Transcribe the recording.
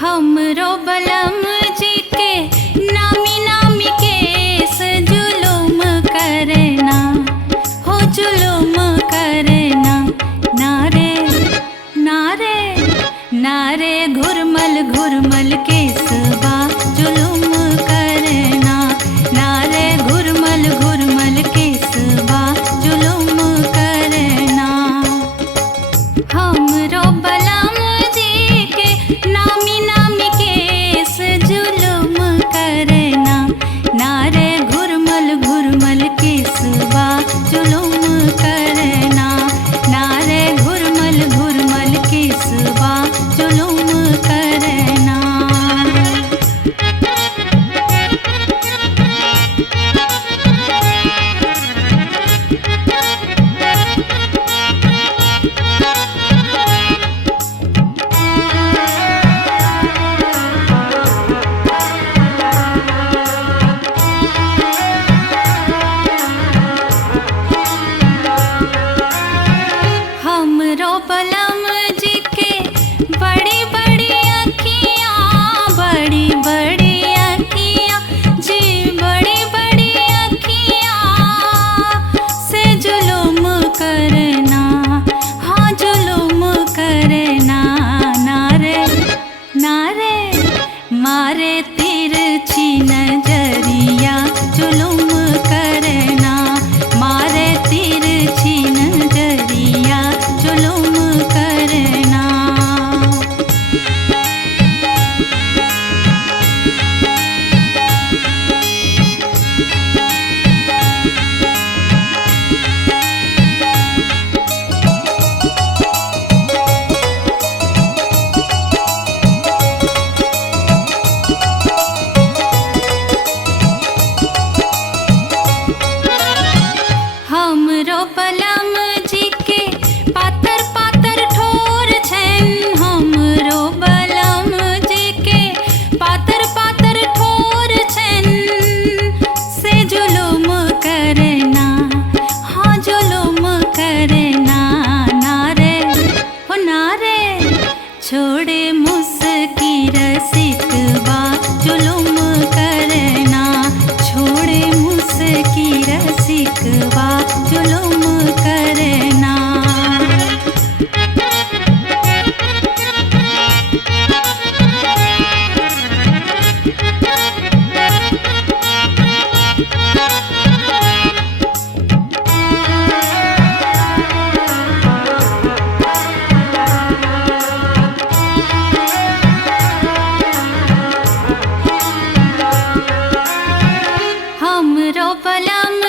हमरो बलम जी के नामी नामी केस जुलुम करना, हो जुलुम करना। नारे नारे नारे घुरमल घुरमल केसबा जुलुम करना, नारे घुरमल घुरमल केसबा जुलुम करना। हमरो बलम जी के नामी नामी केस जुलुम करना, नारे घुरमल घुरमल केसबा जुलुम करना, नारे घुरमल घुरमल केसबा जुलुम करना। हमरो बलम जी के बड़ी बड़ी अखियाँ, बड़ी बड़ी अखियाँ जी, बड़ी बड़ी अखियाँ से जुलुम करना, हाँ जुलुम करना। नारे नारे मारे तिरछी नजरिया जुलुम करना, मारे तिरछी नजरिया जुलुम करना। हमरो बलम जी के पातर पातर ठोर छन, हमरो बलम जी के पातर पातर ठोर छन से जुलुम करना, हाँ जुलुम करना। नारे हो नारे छोड़े मुस्की रसिकबा जुलुम करना, छोड़े मुस्की रसिकबा जुलुम करना। हमरो बलम